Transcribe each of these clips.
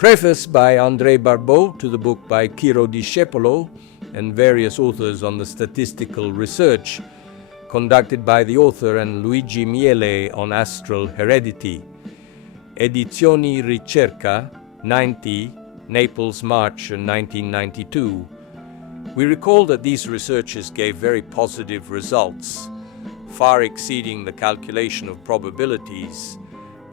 Preface by André Barbault to the book by Ciro Discepolo and various authors on the statistical research conducted by the author and Luigi Miele on astral heredity. Edizioni Ricerca, 90, Naples, March 1992. We recall that these researches gave very positive results, far exceeding the calculation of probabilities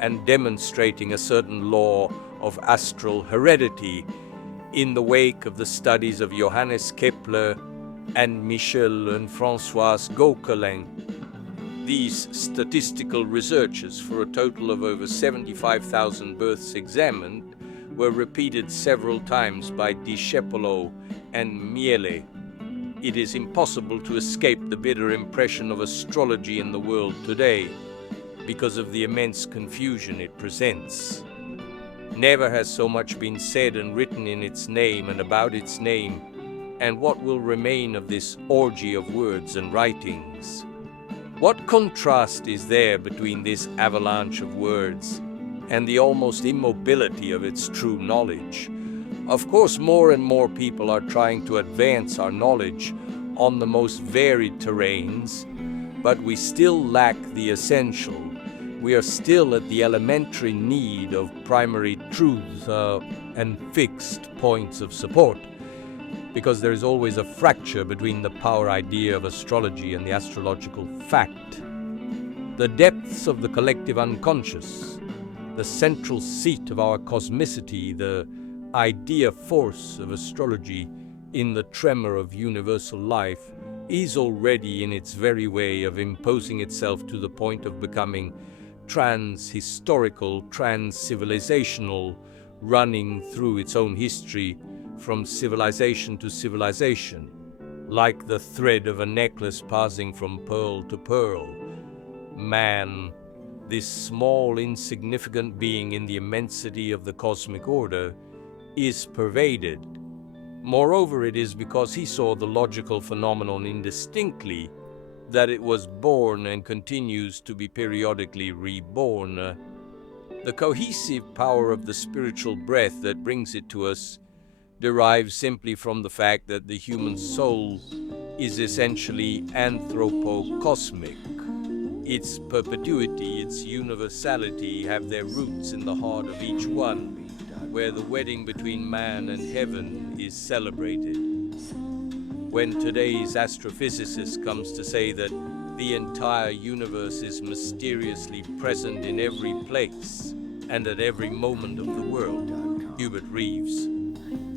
and demonstrating a certain law of astral heredity in the wake of the studies of Johannes Kepler and Michel and François Gauquelin. These statistical researches, for a total of over 75,000 births examined, were repeated several times by Discepolo and Miele. It is impossible to escape the bitter impression of astrology in the world today because of the immense confusion it presents. Never has so much been said and written in its name and about its name, and what will remain of this orgy of words and writings? What contrast is there between this avalanche of words and the almost immobility of its true knowledge? Of course, more and more people are trying to advance our knowledge on the most varied terrains, but we still lack the essential. We are still at the elementary need of primary truths and fixed points of support, because there is always a fracture between the power idea of astrology and the astrological fact. The depths of the collective unconscious, the central seat of our cosmicity, the idea force of astrology in the tremor of universal life, is already in its very way of imposing itself to the point of becoming trans-historical, trans-civilizational, running through its own history from civilization to civilization, like the thread of a necklace passing from pearl to pearl. Man, this small, insignificant being in the immensity of the cosmic order, is pervaded. Moreover, it is because he saw the logical phenomenon indistinctly that it was born and continues to be periodically reborn. The cohesive power of the spiritual breath that brings it to us derives simply from the fact that the human soul is essentially anthropo-cosmic. Its perpetuity, its universality have their roots in the heart of each one, where the wedding between man and heaven is celebrated. When today's astrophysicist comes to say that the entire universe is mysteriously present in every place and at every moment of the world, Hubert Reeves,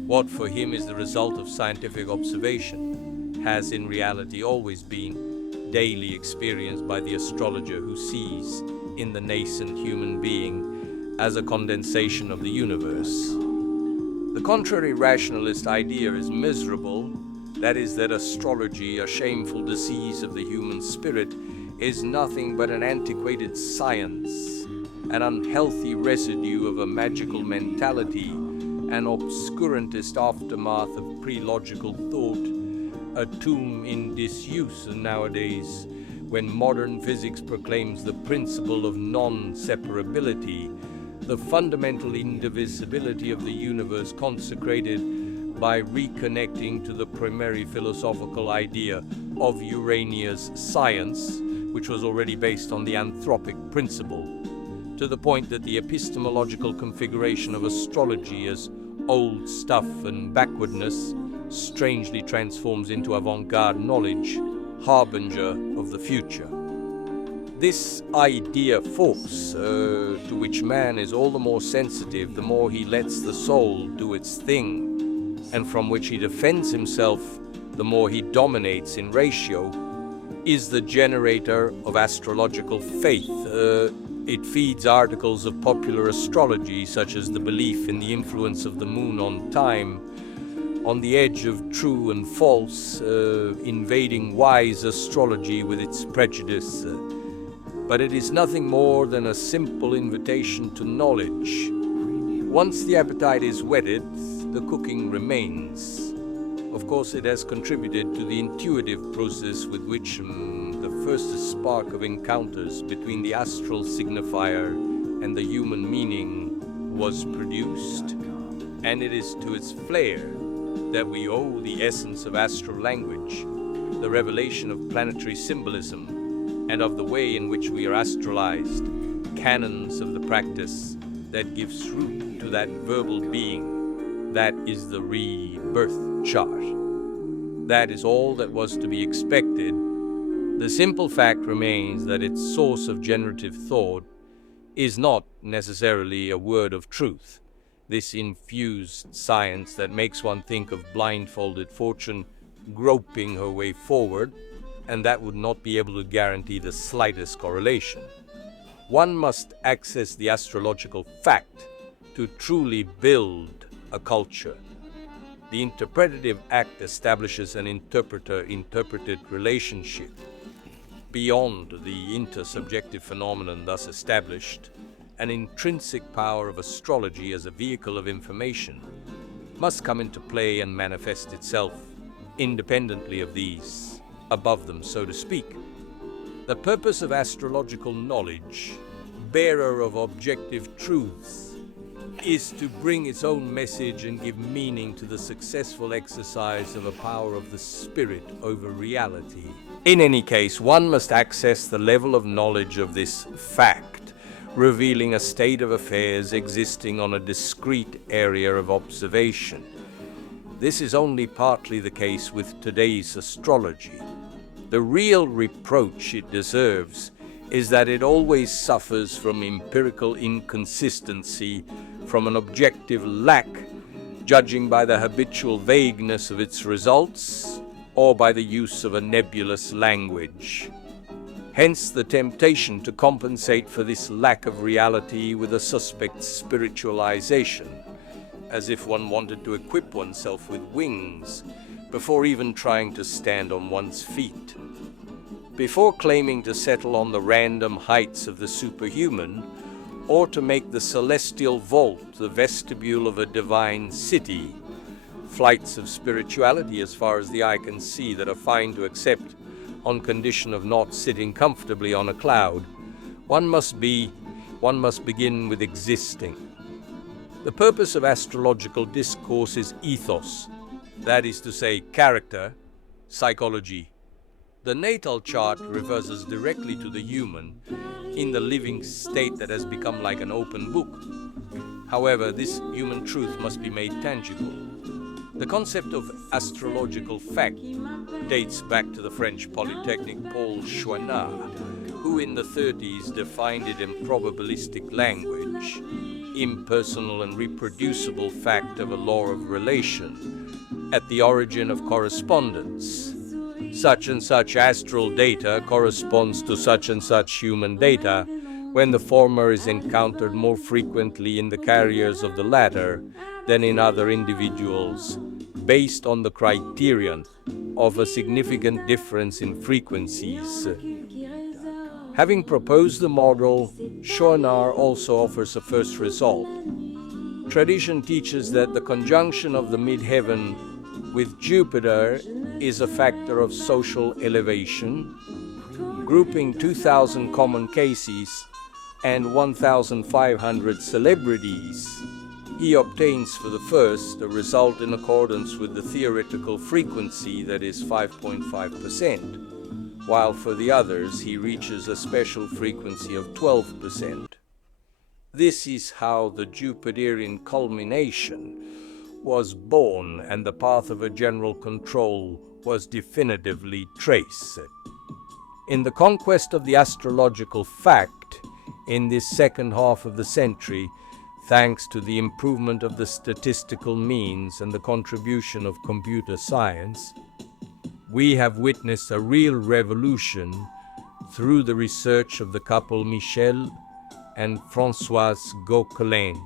what for him is the result of scientific observation has in reality always been daily experienced by the astrologer who sees in the nascent human being as a condensation of the universe. The contrary rationalist idea is miserable. That is, that astrology, a shameful disease of the human spirit, is nothing but an antiquated science, an unhealthy residue of a magical mentality, an obscurantist aftermath of pre-logical thought, a tomb in disuse nowadays, when modern physics proclaims the principle of non-separability, the fundamental indivisibility of the universe consecrated by reconnecting to the primary philosophical idea of Urania's science, which was already based on the anthropic principle, to the point that the epistemological configuration of astrology as old stuff and backwardness strangely transforms into avant-garde knowledge, harbinger of the future. This idea force, to which man is all the more sensitive the more he lets the soul do its thing, and from which he defends himself the more he dominates in ratio, is the generator of astrological faith. It feeds articles of popular astrology, such as the belief in the influence of the moon on time, on the edge of true and false, invading wise astrology with its prejudice. But it is nothing more than a simple invitation to knowledge. Once the appetite is whetted, the cooking remains. Of course, it has contributed to the intuitive process with which the first spark of encounters between the astral signifier and the human meaning was produced. and it is to its flair that we owe the essence of astral language, the revelation of planetary symbolism, and of the way in which we are astralized, canons of the practice that gives root to that verbal being that is the rebirth chart. That is all that was to be expected. The simple fact remains that its source of generative thought is not necessarily a word of truth. This infused science that makes one think of blindfolded fortune groping her way forward, and that would not be able to guarantee the slightest correlation. One must access the astrological fact to truly build a culture. The interpretative act establishes an interpreter-interpreted relationship. Beyond the intersubjective phenomenon thus established, an intrinsic power of astrology as a vehicle of information must come into play and manifest itself independently of these, above them, so to speak. The purpose of astrological knowledge, bearer of objective truths, is to bring its own message and give meaning to the successful exercise of a power of the spirit over reality. In any case, one must access the level of knowledge of this fact, revealing a state of affairs existing on a discrete area of observation. This is only partly the case with today's astrology. The real reproach it deserves is that it always suffers from empirical inconsistency, from an objective lack, judging by the habitual vagueness of its results or by the use of a nebulous language. Hence the temptation to compensate for this lack of reality with a suspect spiritualization, as if one wanted to equip oneself with wings before even trying to stand on one's feet. Before claiming to settle on the random heights of the superhuman, or to make the celestial vault the vestibule of a divine city, flights of spirituality as far as the eye can see that are fine to accept on condition of not sitting comfortably on a cloud, one must begin with existing. The purpose of astrological discourse is ethos, that is to say, character, psychology. The natal chart refers us directly to the human in the living state that has become like an open book. However, this human truth must be made tangible. The concept of astrological fact dates back to the French Polytechnic Paul Chouinard, who in the 30s defined it in probabilistic language, impersonal and reproducible fact of a law of relation at the origin of correspondence. Such and such astral data corresponds to such and such human data when the former is encountered more frequently in the carriers of the latter than in other individuals, based on the criterion of a significant difference in frequencies. Having proposed the model, Chouinard also offers a first result. Tradition teaches that the conjunction of the midheaven with Jupiter is a factor of social elevation, grouping 2,000 common cases and 1,500 celebrities. He obtains for the first a result in accordance with the theoretical frequency, that is 5.5%, while for the others he reaches a special frequency of 12%. This is how the Jupiterian culmination was born and the path of a general control was definitively traced. In the conquest of the astrological fact, in this second half of the century, thanks to the improvement of the statistical means and the contribution of computer science, we have witnessed a real revolution through the research of the couple Michel and Françoise Gauquelin.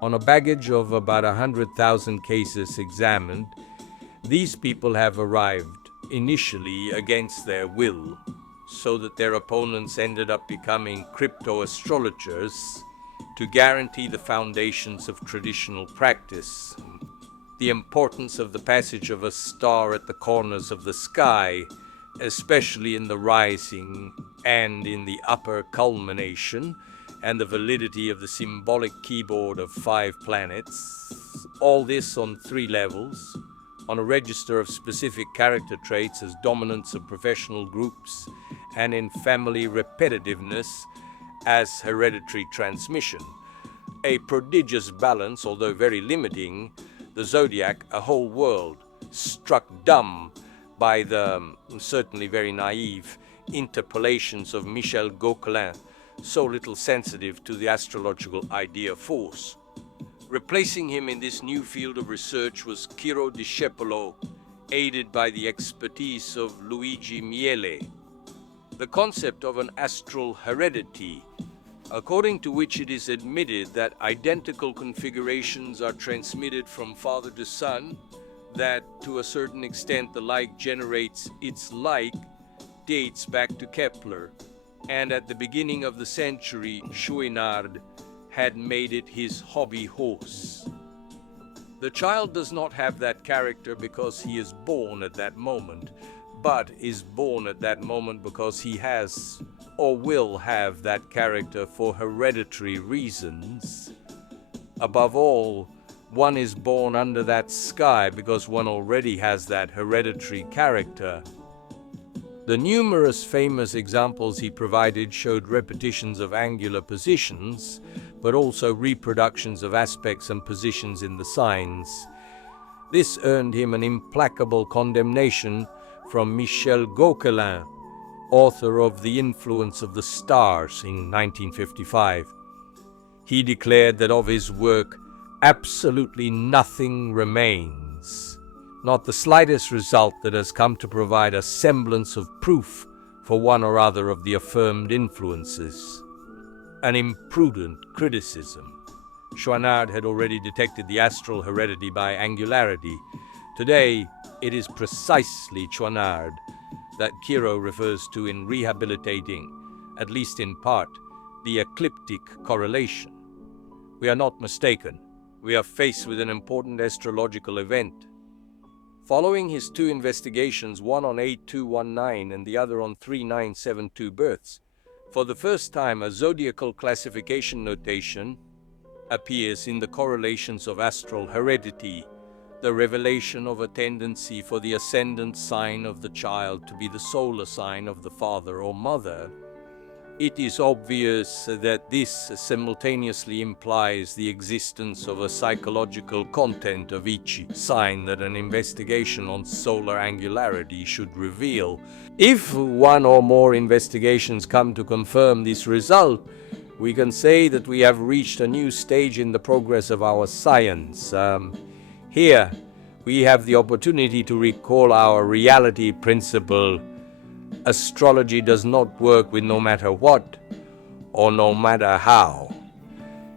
On a baggage of about 100,000 cases examined, these people have arrived initially against their will, so that their opponents ended up becoming crypto-astrologers to guarantee the foundations of traditional practice. The importance of the passage of a star at the corners of the sky, especially in the rising and in the upper culmination, and the validity of the symbolic keyboard of 5 planets, All this on 3 levels: on a register of specific character traits as dominance of professional groups, and in family repetitiveness as hereditary transmission. A prodigious balance, although very limiting, the zodiac, a whole world, struck dumb by the certainly very naive interpolations of Michel Gauquelin, so little sensitive to the astrological idea force. Replacing him in this new field of research was Ciro Discepolo, aided by the expertise of Luigi Miele. The concept of an astral heredity, according to which it is admitted that identical configurations are transmitted from father to son, that to a certain extent the like generates its like, dates back to Kepler, and at the beginning of the century Chouinard had made it his hobby horse. The child does not have that character because he is born at that moment, but is born at that moment because he has or will have that character for hereditary reasons. Above all, one is born under that sky because one already has that hereditary character. The numerous famous examples he provided showed repetitions of angular positions, but also reproductions of aspects and positions in the signs. This earned him an implacable condemnation from Michel Gauquelin, author of The Influence of the Stars in 1955. He declared that of his work, absolutely nothing remains, not the slightest result that has come to provide a semblance of proof for one or other of the affirmed influences. An imprudent criticism. Chouinard had already detected the astral heredity by angularity. Today, it is precisely Chouinard that Ciro refers to in rehabilitating, at least in part, the ecliptic correlation. We are not mistaken. We are faced with an important astrological event. Following his 2 investigations, one on 8219 and the other on 3972 births, for the first time a zodiacal classification notation appears in the correlations of astral heredity, the revelation of a tendency for the ascendant sign of the child to be the solar sign of the father or mother. It is obvious that this simultaneously implies the existence of a psychological content of each sign that an investigation on solar angularity should reveal. If one or more investigations come to confirm this result, we can say that we have reached a new stage in the progress of our science. Here, we have the opportunity to recall our reality principle. Astrology does not work with no matter what, or no matter how.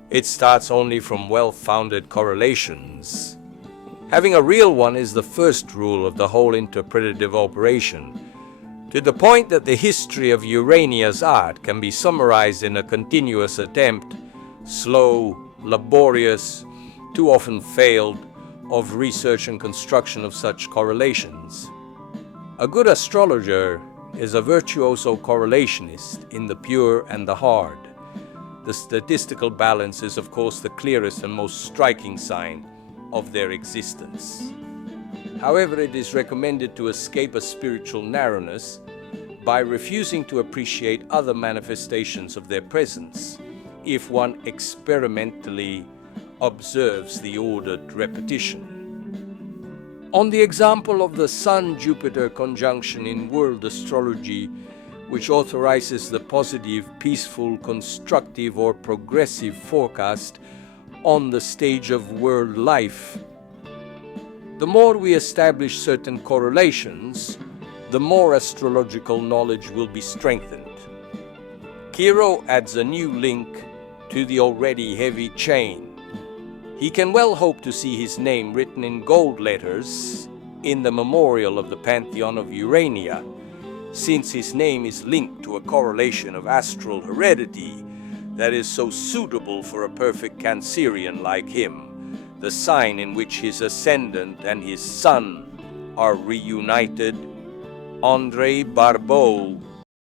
It starts only from well-founded correlations. Having a real one is the first rule of the whole interpretative operation, to the point that the history of Urania's art can be summarized in a continuous attempt, slow, laborious, too often failed, of research and construction of such correlations. A good astrologer is a virtuoso correlationist in the pure and the hard. The statistical balance is, of course, the clearest and most striking sign of their existence. However, it is recommended to escape a spiritual narrowness by refusing to appreciate other manifestations of their presence if one experimentally observes the ordered repetition. On the example of the Sun-Jupiter conjunction in world astrology, which authorizes the positive, peaceful, constructive, or progressive forecast on the stage of world life, the more we establish certain correlations, the more astrological knowledge will be strengthened. Ciro adds a new link to the already heavy chain. He can well hope to see his name written in gold letters in the memorial of the Pantheon of Urania, since his name is linked to a correlation of astral heredity that is so suitable for a perfect Cancerian like him, the sign in which his ascendant and his sun are reunited. André Barbault,